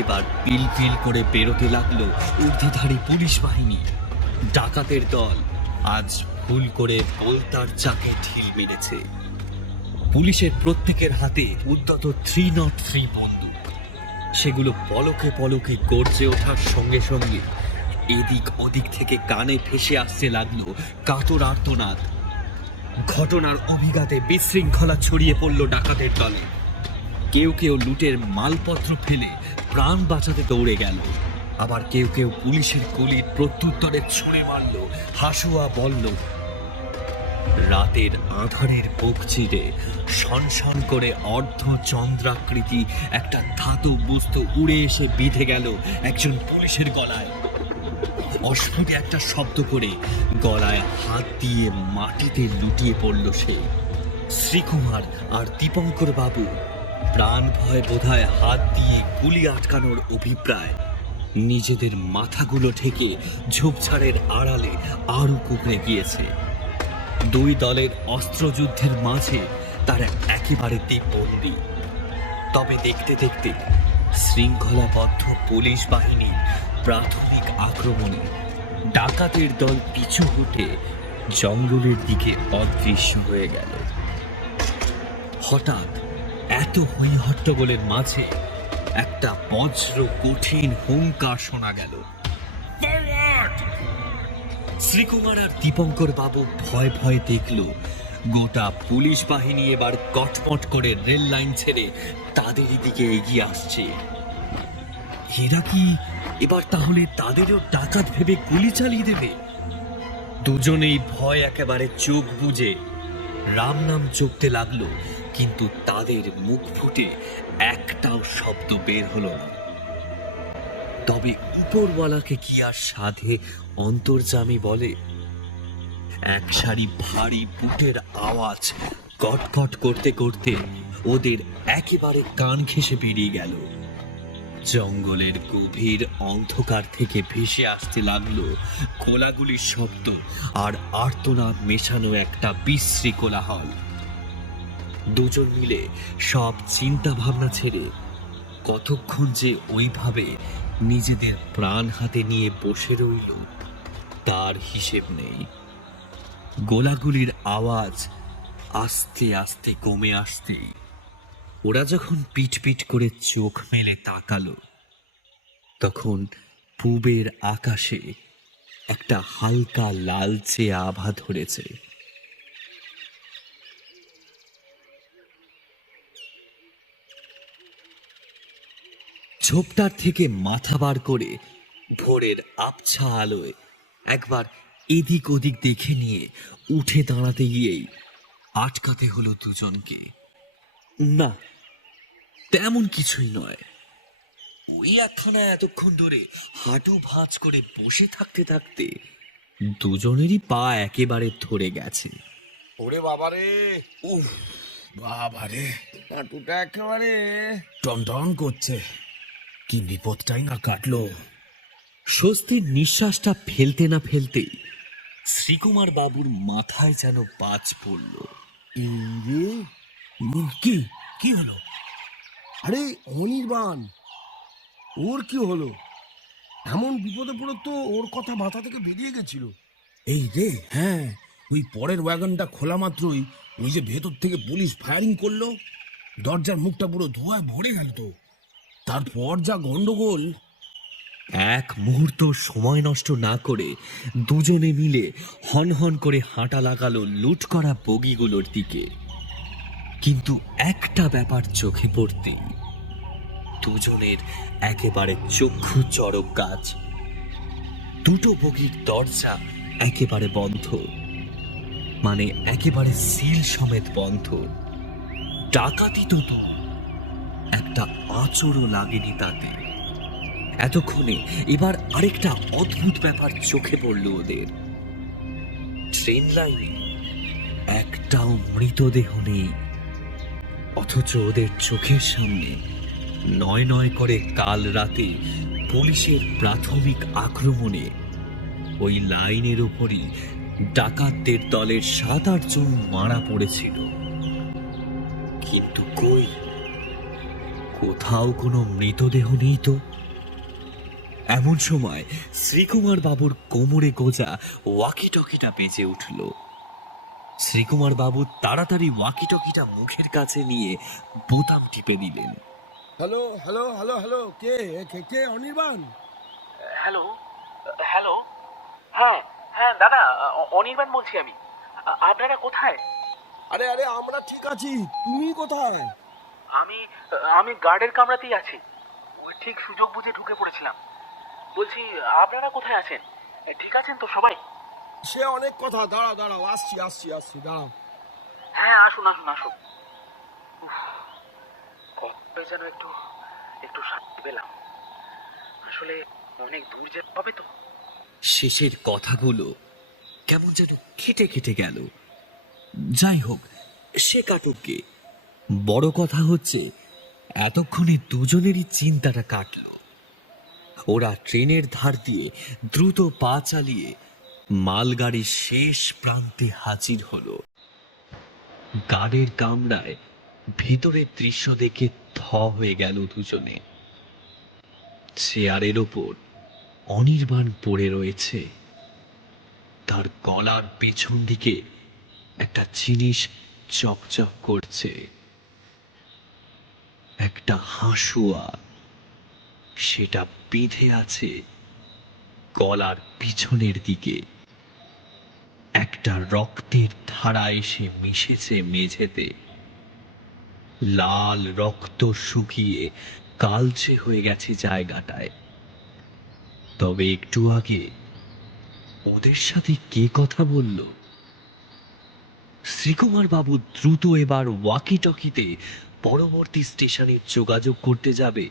এবার পিল পিল করে বেরোতে লাগলো ঊর্ধ্বধারী পুলিশ বাহিনী। ডাকাতের দল আজ ভুল করে বলতার চাকে ঢিল মেরেছে। পুলিশের প্রত্যেকের হাতে উদ্যত 303 বন্দুক। সেগুলো পলকে পলকে গর্জে ওঠার সঙ্গে সঙ্গে এদিক ওদিক থেকে কানে ভেসে আসতে লাগলো কাতর আর্তনাদ। ঘটনার অভিঘাতে বিশৃঙ্খলা ছড়িয়ে পড়ল ডাকাতের দলে। কেউ কেউ লুটের মালপত্র ফেলে প্রাণ বাঁচাতে দৌড়ে গেল, আবার কেউ কেউ পুলিশের গুলির প্রত্যুত্তরে ছুঁড়ে মারল হাসুয়া বলল। রাতের আধারের বুক চিরে শনশন করে অর্ধ চন্দ্রাকৃতি একটা ধাতব বস্তু উড়ে এসে বিঁধে গেল একজন পুলিশের গলায়। অস্ফুটে একটা শব্দ করে গলায় হাত দিয়ে মাটিতে লুটিয়ে পড়ল সে। শ্রীকুমার আর দীপঙ্কর বাবু প্রাণ ভয় বোধহয় হাত দিয়ে গুলি আটকানোর অভিপ্রায় নিজেদের মাথাগুলো ঠেকে ঝোপঝাড়ের আড়ালে আরো কুকড়ে গিয়েছে। দুই দলের অস্ত্রযুদ্ধের মাঝে তারা একেবারে বন্দী। তবে দেখতে দেখতে শৃঙ্খলাবদ্ধ পুলিশ বাহিনীর প্রাথমিক আক্রমণে ডাকাতের দল পিছু হটে জঙ্গলের দিকে অদৃশ্য হয়ে গেল। হঠাৎ এত হই হট্টগোলের মাঝে একটা বজ্র কঠিন হুঙ্কার শোনা গেল। শ্রীকুমার আর দীপঙ্কর বাবু ভয় ভয় দেখল গোটা পুলিশ বাহিনী এবার কটমট করে রেল লাইন ছেড়ে তাদের দিকে এগিয়ে আসছে। এরা কি এবার তাহলে তাদেরও ডাকাত ভেবে গুলি চালিয়ে দেবে? দুজনেই ভয় একেবারে চোখ বুজে রাম নাম জপতে লাগলো, কিন্তু তাদের মুখ ফুটে একটাও শব্দ বের হলো না। তবে উপরওয়ালাকে কি আর সাধে অন্তর্যামী বলে? এক সারি ভারী বুটের আওয়াজ কটকট করতে করতে ওদের একেবারে কান ঘেঁষে বেরিয়ে গেল। জঙ্গলের গভীর অন্ধকার থেকে ভেসে আসতে লাগলো গোলাগুলির শব্দ আর আর্তনাদ মেশানো একটা বিশ্রী কোলাহল। দুজন মিলে সব চিন্তা ভাবনা ছেড়ে কতক্ষণ যে ওইভাবে নিজেদের প্রাণ হাতে নিয়ে বসে রইল তার হিসেব নেই। গোলাগুলির আওয়াজ আস্তে আস্তে কমে আসতে ওরা যখন পিট পিট করে চোখ মেলে তাকালো, তখন পূবের আকাশে একটা হালকা লালচে আভা ধরেছে। ঝোপটার থেকে মাথা বার করে ভোরের আবছা আলোয় একবার এদিক ওদিক দেখে নিয়ে উঠে দাঁড়াতে গিয়েই আটকাতে হলো দুজনকে। না, তেমন কিছুই নয়। ওই একখানা এতক্ষণ ধরে হাঁটু ভাঁজ করে বসে থাকতে থাকতে দুজনেরই পা একেবারে ধরে গেছে। ওরে বাবারে, উফ, বাবারে, হাঁটুটা একেবারে টনটন করছে। কি বিপদটাই না কাটলো। স্বস্তির নিঃশ্বাসটা ফেলতে না ফেলতেই শ্রীকুমার বাবুর মাথায় যেন বাজ পড়ল। কি কি হলো? আরে অনির্বাণ, ওর কি হলো? এমন বিপদে পড়ে তো ওর কথা মাথা থেকে বেরিয়ে গেছিল। এই রে, হ্যাঁ, ওই পরের ওয়াগনটা খোলা মাত্রই ওই যে ভেতর থেকে পুলিশ ফায়ারিং করলো, দরজার মুখটা পুরো ধোঁয়ায় ভরে গেল। তো তারপর যা গন্ডগোল। এক মুহূর্ত সময় নষ্ট না করে দুজনে মিলে হনহন করে হাঁটা লাগালো লুট করা বগিগুলোর দিকে। কিন্তু একটা ব্যাপার চোখে পড়তেই দুজনের একেবারে চক্ষু চড়ক গাছ। দুটো বগির দরজা একেবারে বন্ধ, মানে একেবারে সিল সমেত বন্ধ। ডাকাতি তো দূর, একটা আঁচড়ও লাগেনি তাতে। এতক্ষণে এবার আরেকটা অদ্ভুত ব্যাপার চোখে পড়ল ওদের। ট্রেন লাইনে একটাও মৃতদেহ নেই, অথচ ওদের চোখের সামনে নয় নয় করে কাল রাতে পুলিশের প্রাথমিক আক্রমণে ওই লাইনের উপরই ডাকাতদের দলের 7-8 জন মারা পড়েছিল। কিন্তু কই, কোথাও কোনো মৃতদেহ নেই তো। এমন সময় শ্রীকুমার বাবুর কোমরে গোজা ওয়াকিটকিটা বেজে উঠল। শ্রীকুমার বাবু তাড়াতাড়ি ওয়াকিটকিটা মুখের কাছে নিয়ে বোতাম টিপে দিলেন। হ্যালো হ্যালো হ্যালো হ্যালো, কে কে কে অনির্বাণ? হ্যালো হ্যালো, হ্যাঁ হ্যাঁ দাদা, অনির্বাণ বলছি আমি। আপনারা কোথায়? আরে আরে, আমরা ঠিক আছি, তুমি কোথায়? আমি আমি গার্ডের কামরাতেই আছি। ওই ঠিক সুযোগ বুঝে ঢুকে পড়েছিলাম। বলছি, আপনারা কোথায় আছেন? ঠিক আছেন তো সবাই? সে অনেক কথা, দাঁড়াও দাঁড়াও, আসছি আসছি আসছি, দাঁড়াও। হ্যাঁ, আসুন আসুন আসুন। উফ, কবে যেন একটু একটু শান্তি পেলাম। আসলে অনেক দূর যেতে হবে তো। শেষের কথাগুলো কেমন যেন খেটে খেটে গেল। যাই হোক, সে কাটুককে। বড় কথা হচ্ছে এতক্ষণে দুজনেরই চিন্তাটা কাটল। ওরা ট্রেনের ধার দিয়ে দ্রুত পা চালিয়ে মালগাড়ির শেষ প্রান্তে হাজির হলো। গার্ডের কামরায় ভিতরের দৃশ্য দেখে থ হয়ে গেল দুজনে। চেয়ারের ওপর অনির্বাণ পড়ে রয়েছে, তার গলার পেছন দিকে একটা জিনিস চকচক করছে, একটা হাসুয়া। সেটা বেঁধে আছে গলার পিছনের দিকে। একটা রক্তের ধারা এসে মিশেছে মেঝেতে। লাল রক্ত শুকিয়ে কালচে হয়ে গেছে জায়গাটায়। তবে একটু আগে ওদের সাথে কে কথা বলল? শ্রীকুমার বাবু দ্রুত এবার ওয়াকিটকিতে পরবর্তী স্টেশনে যোগাযোগ করতে যাবে।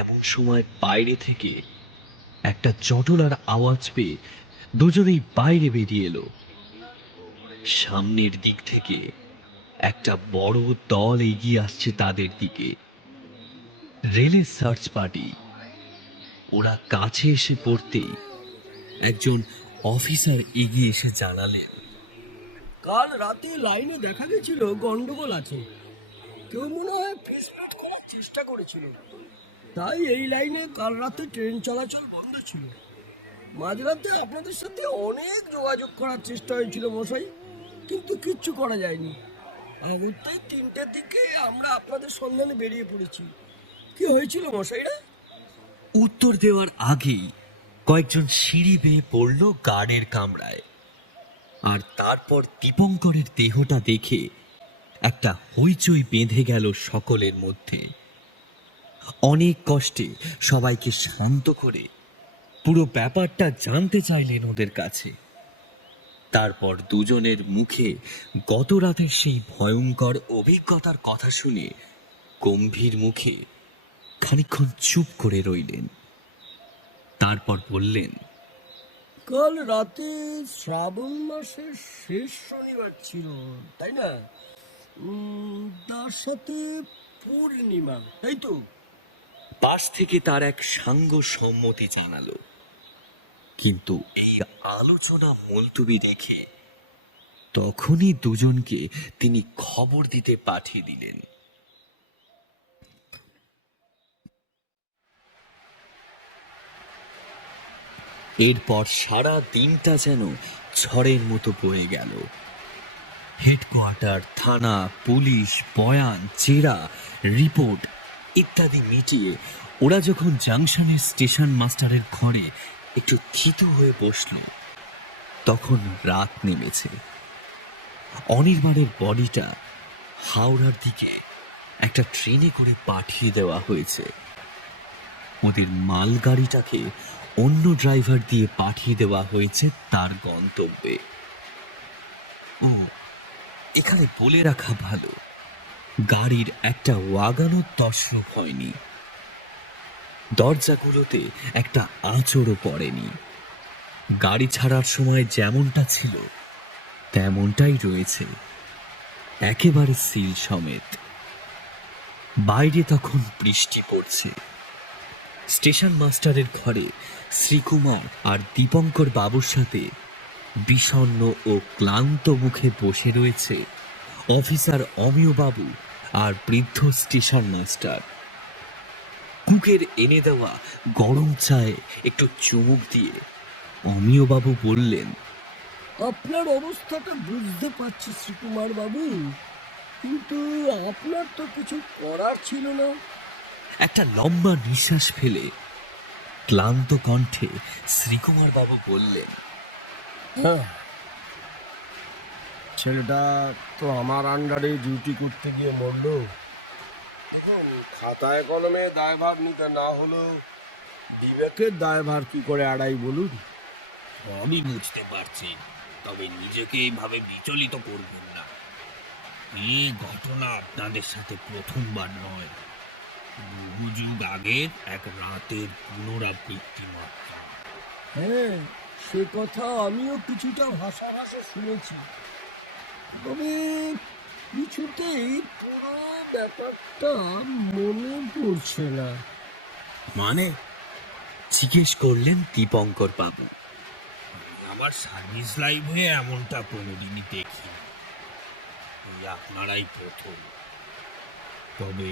এমন সময় বাইরে থেকে একটা জটলার আওয়াজ পেয়ে দুজনেই বাইরে বেরিয়ে এলো। সামনের দিক থেকে একটা বড় দল এগিয়ে আসছে তাদের দিকে। রেলের সার্চ পার্টি। ওরা কাছে এসে পড়তেই একজন অফিসার এগিয়ে এসে জানালেন, কাল রাতে লাইনে দেখা গেছিল গন্ডগোল আছে। কেউ মনে হয় ফেসলুট করার চেষ্টা করেছিল, তাই এই লাইনে কাল রাতে ট্রেন চলাচল বন্ধ ছিল। মাঝরাতে আপনাদের সাথে অনেক যোগাযোগ করার চেষ্টা হয়েছিল মশাই, কিন্তু কিচ্ছু করা যায়নি। অগত্যাই 3টের দিকে আমরা আপনাদের সন্ধানে বেরিয়ে পড়েছি। কি হয়েছিল মশাইরা? উত্তর দেওয়ার আগেই কয়েকজন সিঁড়ি বেয়ে পড়ল গার্ডের কামরায়। আর তারপর দীপঙ্করের দেহটা দেখে একটা হইচই বেঁধে গেল সকলের মধ্যে। অনেক কষ্টে সবাইকে শান্ত করে পুরো ব্যাপারটা জানতে চাইলেন ওদের কাছে। তারপর দুজনের মুখে গত রাতের সেই ভয়ঙ্কর অভিজ্ঞতার কথা শুনে গম্ভীর মুখে খানিকক্ষণ চুপ করে রইলেন। তারপর বললেন, কাল রাতে শ্রাবণ মাসের শেষ শনিবার ছিল, তাই না? তার সাথে পূর্ণিমা, তাই তো? পাশ থেকে তার এক সাঙ্গ সম্মতি জানালো। কিন্তু এই আলোচনা মুলতুবি দেখে তখনই দুজনকে তিনি খবর দিতে পাঠিয়ে দিলেন। এরপর সারা দিনটা যেন ঝড়ের মতো বয়ে গেল। হেডকোয়ার্টার, থানা, পুলিশ, বয়ান, জেরা, রিপোর্ট ইত্যাদি মিটিয়ে ওরা যখন জাংশনের স্টেশন মাস্টারের ঘরে একটু থিতু হয়ে বসল, তখন রাত নেমেছে। অনির্বাণের বডিটা হাওড়ার দিকে একটা ট্রেনে করে পাঠিয়ে দেওয়া হয়েছে। ওদের মালগাড়িটাকে অন্য ড্রাইভার দিয়ে পাঠিয়ে দেওয়া হয়েছে তার গন্তব্যে। ও, এখানে বলে রাখা ভালো, গাড়ির একটা ওয়াগানও তছরূপ হয়নি, দরজাগুলোতে একটা আঁচড়ও পড়েনি। গাড়ি ছাড়ার সময় যেমনটা ছিল তেমনটাই রয়েছে, একেবারে সিল সমেত। বাইরে তখন বৃষ্টি পড়ছে। স্টেশন মাস্টারের ঘরে শ্রীকুমার আর দীপঙ্কর বাবুর সাথে বিষণ্ণ ও ক্লান্ত মুখে বসে রয়েছে অফিসার অমিয় বাবু আর বৃদ্ধ স্টেশন মাস্টার। কুকের এনে দেওয়া গরম চায়ে একটু চুমুক দিয়ে অমিয় বাবু বললেন, আপনার অবস্থাটা বুঝতে পারছি শ্রীকুমার বাবু, কিন্তু আপনার তো কিছু করার ছিল না। একটা লম্বা নিঃশ্বাস ফেলে ক্লান্ত কণ্ঠে শ্রীকুমার বাবু বললেন, হ্যাঁ, ছেলেটা তো আমার আন্ডারে ডিউটি করতে গিয়ে মরলো। দেখুন, খাতায় কলমে দায়ভার নিতে না হলেও বিবেকের দায়ভার কি করে এড়াই বলুন? সবই বুঝতে পারছি, তবে নিজেকে এইভাবে বিচলিত করবেন না। এই ঘটনা আপনাদের সাথে প্রথমবার নয়, বহু যুগ আগের এক রাতের পুনরাবৃত্তি মাত্র। হ্যাঁ, সে কথা আমিও কিছুটা ভাষা শুনেছি, তবে কিছুতেই পুরো ব্যাপারটা মনে পড়ছে না। মানে জিজ্ঞেস করলেন দীপঙ্কর বাবু। আমার সার্ভিস লাইফে এমনটা কোনোদিনই দেখিনি, এই আপনারাই প্রথম। তবে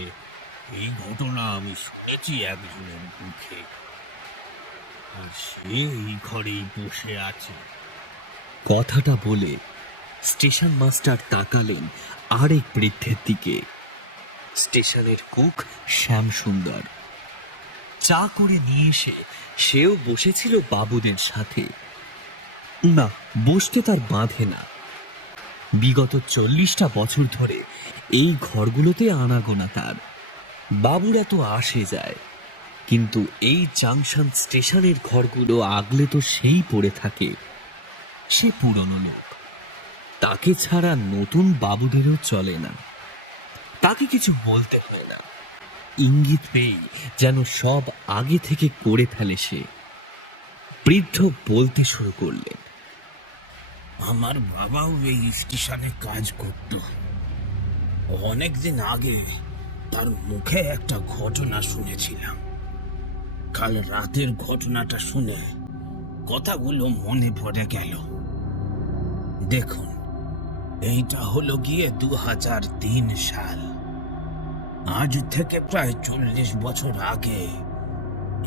এই ঘটনা আমি শুনেছি একজনের মুখে, আর সে এই ঘরেই বসে আছে। কথাটা বলে স্টেশন মাস্টার তাকালেন আরেক বৃদ্ধের দিকে, স্টেশনের কুক শ্যাম সুন্দর। চা করে নিয়ে এসে সেও বসেছিল বাবুদের সাথে। না, বসতে তার বাঁধে না। বিগত 40টা বছর ধরে এই ঘরগুলোতে আনাগোনা তার। বাবুরা তো আসে যায়, কিন্তু এই জাংশন স্টেশনের ঘরগুলো আগলে তো সেই পড়ে থাকে। সে পুরনো লোক, তাকে ছাড়া নতুন বাবুদেরও চলে না। তাকে কিছু বলতে হয় না, ইঙ্গিত পেয়ে যেন সব আগে থেকে করে ফেলে সে। বৃদ্ধ বলতে শুরু করলেন, আমার বাবাও এই স্টেশনে কাজ করত। অনেকদিন আগে তার মুখে একটা ঘটনা শুনেছিলাম। কাল রাতের ঘটনাটা শুনে কথাগুলো মনে পড়ে গেল। দেখুন, এইটা হলো গিয়ে 2003 সাল। আজ থেকে প্রায় 40 বছর আগে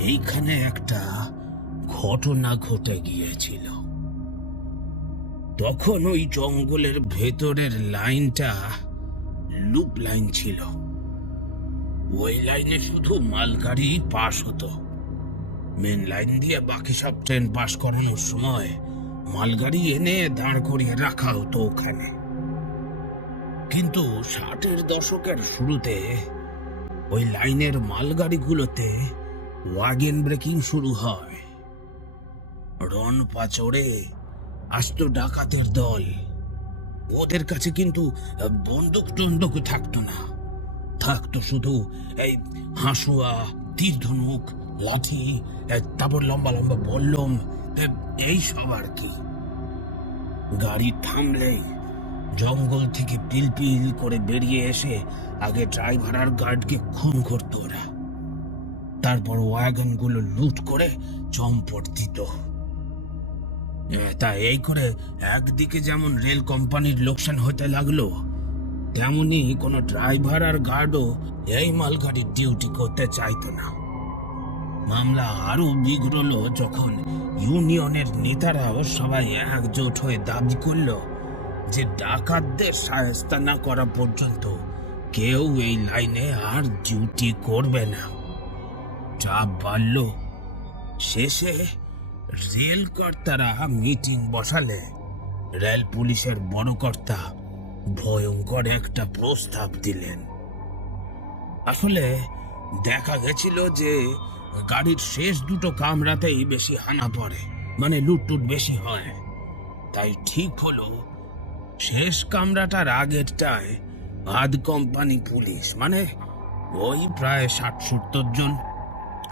এইখানে একটা ঘটনা ঘটে গিয়েছিল। তখন ওই জঙ্গলের ভেতরের লাইনটা লুপ লাইন ছিল। ওই লাইনে শুধু মালগাড়ি পাস হতো। মেন লাইন দিয়ে বাকি সব ট্রেন পাস করানোর সময় মালগাড়ি এনে দাঁড় করিয়ে রাখা হতো ওখানে। কিন্তু 60-এর দশকের শুরুতে ওই লাইনের মালগাড়িগুলোতে ওয়াগন ব্রেকিং শুরু হয়। রন পাচড়ে আসতো ডাকাতের দল। ওদের কাছে কিন্তু বন্দুক টন্দুক থাকতো না, থাকতো শুধু এই হাঁসুয়া, তীর ধনুক, লাঠি, তারপর লম্বা লম্বা বল্লম, এই সব আর কি। গাড়ি থামলেই জঙ্গল থেকে পিলপিল করে বেরিয়ে এসে আগে ড্রাইভার আর গার্ডকে খুন করতো ওরা। তারপর ওয়াগনগুলো লুট করে চম্পট দিত। তা এই করে একদিকে যেমন রেল কোম্পানির লোকসান হতে লাগলো, তেমনি কোনো ড্রাইভার আর গার্ডও এই মালগাড়ির ডিউটি করতে চাইতো না। মামলা আরো বিগড়লো যখন ইউনিয়নের নেতারাও সবাই একজোট হয়ে দাবি করলো যে ডাকাতদের শায়েস্তা না করা পর্যন্ত কেউ এই লাইনে আর ডিউটি করবে না। চাপ বাড়ল। শেষে রেল কর্তারা মিটিং বসালে রেল পুলিশের বড় কর্তা ভয়ঙ্কর একটা প্রস্তাব দিলেন। আসলে দেখা গেছিল যে গাড়ির শেষ দুটো কামরাতেই বেশি হানা পড়ে, মানে লুটটুট বেশি হয়। তাই ঠিক হলো শেষ কামরাটার আগেরটায় আদ কোম্পানি পুলিশ, মানে ওই প্রায় 60-70 জন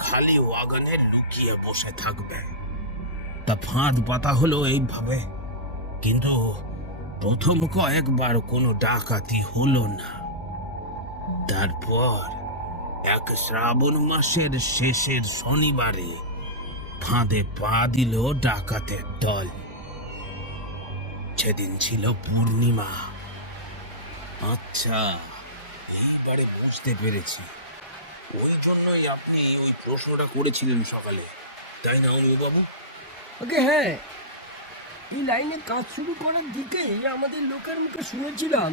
খালি ওয়াগনে লুকিয়ে বসে থাকবে। তা ফাঁদ পাতা হলো এইভাবে, কিন্তু প্রথম কয়েকবার কোনো ডাকাতি হলো না। তারপর এক শ্রাবণ মাসের শেষের শনিবারে ফাঁদে পা দিল ডাকাতের দল। সেদিন ছিল পূর্ণিমা। আচ্ছা, এইবারে বুঝতে পেরেছি। ওই জন্যই আপনি ওই প্রশ্নটা করেছিলেন সকালে, তাই না অমিয় বাবু? ওকে, হ্যাঁ, এই লাইনে কাজ শুরু করার দিকেই আমাদের লোকের মুখে শুনেছিলাম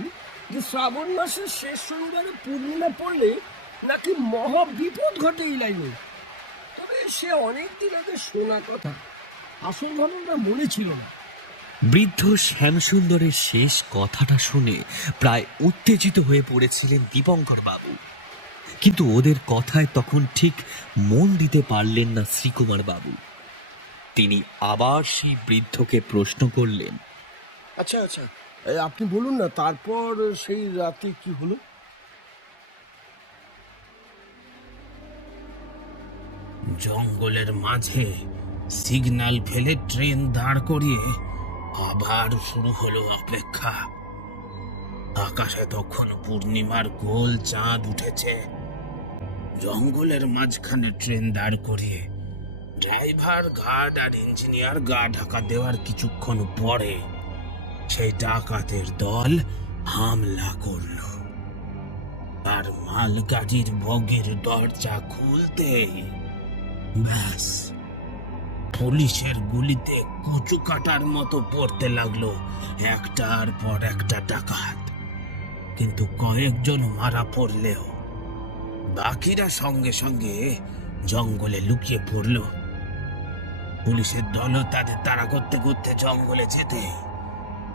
যে শ্রাবণ মাসের শেষ শনিবারে পূর্ণিমা পড়লে নাকি মহা বিপদ ঘটে এই লাইনে। তবে সে অনেক দিন আগে শোনা কথা, আসল ঘটনা মনে ছিল না। বৃদ্ধ শ্যামসুন্দরের শেষ কথাটা শুনে প্রায় উত্তেজিত হয়ে পড়েছিলেন দীপঙ্কর বাবু, কিন্তু ওদের কথায় তখন ঠিক মন দিতে পারলেন না শ্রীকুমার বাবু। তিনি আবার সেই বৃদ্ধকে প্রশ্ন করলেন, আচ্ছা আচ্ছা, আপনি বলুন না, তারপর সেই রাতে কি হলো? জঙ্গলের মাঝে সিগন্যাল ফেলে ট্রেন দাঁড় করিয়ে আবার শুরু হলো অপেক্ষা। আকাশে তখন পূর্ণিমার গোল চাঁদ উঠেছে। জঙ্গলের মাঝখানে ট্রেন দাঁড় করিয়ে ড্রাইভার, গার্ড আর ইঞ্জিনিয়ার গা ঢাকা দেওয়ার কিছুক্ষণ পরে সেই ডাকাতের দল হামলা করল। আর মালগাড়ির বগির দরজা খুলতেই ব্যাস, পুলিশের গুলিতে কচু কাটার মতো পড়তে লাগলো একটার পর একটা ডাকাত। কিন্তু কয়েকজন মারা পড়লেও বাকিরা সঙ্গে সঙ্গে জঙ্গলে লুকিয়ে পড়ল। পুলিশের দলও তাদের তাড়া করতে করতে জঙ্গলে যেতে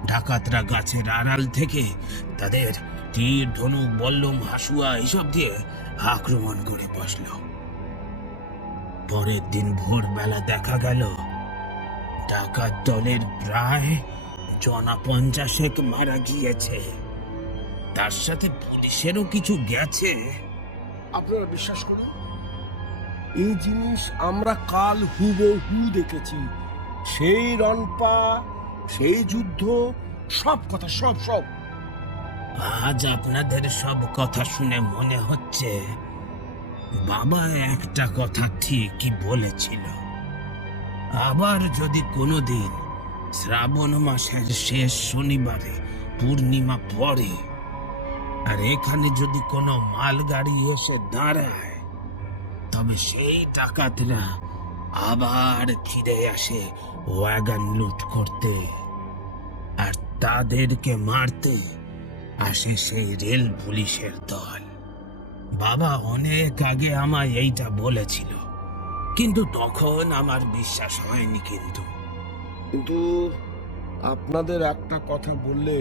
ডাকাতরা গাছের আড়াল থেকে তাদের তীর, ধনুক, বল্লম, হাসুয়া এসব দিয়ে আক্রমণ করে বসল। পরের দিন ভোরবেলা দেখা গেল ডাকাত দলের প্রায় 50 মারা গিয়েছে। তার সাথে পুলিশেরও কিছু গেছে। আপনারা বিশ্বাস করুন, এই জিনিস আমরা কাল হুবহু দেখেছি। সেই রণপা, সেই যুদ্ধ, সব কথা, সব সব। আজ আপনাদের সব কথা শুনে মনে হচ্ছে বাবা একটা কথা ঠিকই বলেছিল। আবার যদি কোনোদিন শ্রাবণ মাসের শেষ শনিবারে পূর্ণিমা পড়ে আর এখানে যদি কোনো মালগাড়ি এসে দাঁড়ায়, তবে সেই ডাকাতরা আবার ফিরে আসে ওয়াগন লুট করতে, আর তাদেরকে মারতে আসে সেই রেল পুলিশের দল। বাবা অনেক আগে আমায় এইটা বলেছিল, কিন্তু তখন আমার বিশ্বাস হয়নি। কিন্তু আপনাদের একটা কথা বললে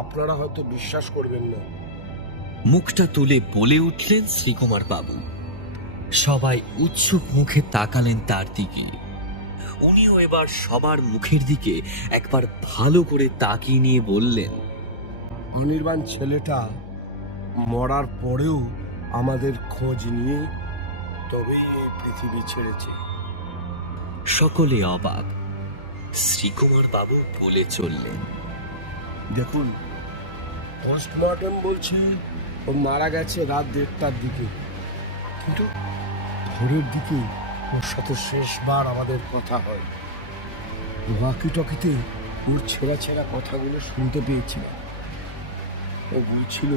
আপনারা হয়তো বিশ্বাস করবেন না। মুখটা তুলে বলে উঠলেন শ্রীকুমার বাবু। সবাই উৎসুক মুখে তাকালেন তার দিকে। উনিও এবার সবার মুখের দিকে একবার ভালো করে তাকিয়ে নিয়ে বললেন, অনির্বাণ ছেলেটা মরার পরেও আমাদের খোঁজ নিয়ে তবেই এই পৃথিবী ছেড়েছে। সকলে অবাক। শ্রীকুমার বাবু বলে চললেন, দেখুন, পোস্টমর্টম বলছে ও মারা গেছে রাত 1:30টার দিকে, কিন্তু ভোরের দিকে ওর সাথে শেষবার আমাদের কথা হয়। ওয়াকি টকিতে ওর ছেঁড়া ছেঁড়া কথাগুলো শুনতে পেয়েছিলাম। ও বলছিল,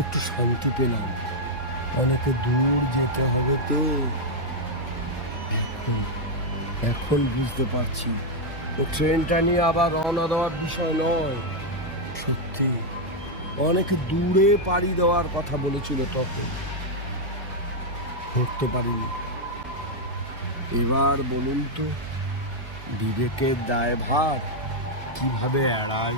একটু শান্তি পেলাম, অনেকে দূর যেতে হবে তো। এখন বুঝতে পারছি ও ট্রেনটা নিয়ে আবার রওনা দেওয়ার বিষয় নয়। সত্যি অনেক দূরে পাড়ি দেওয়ার কথা বলেছিল তখন, ধরতে পারিনি। এবার বলুন তো, বিবেকের দায়ভার কিভাবে এড়াই?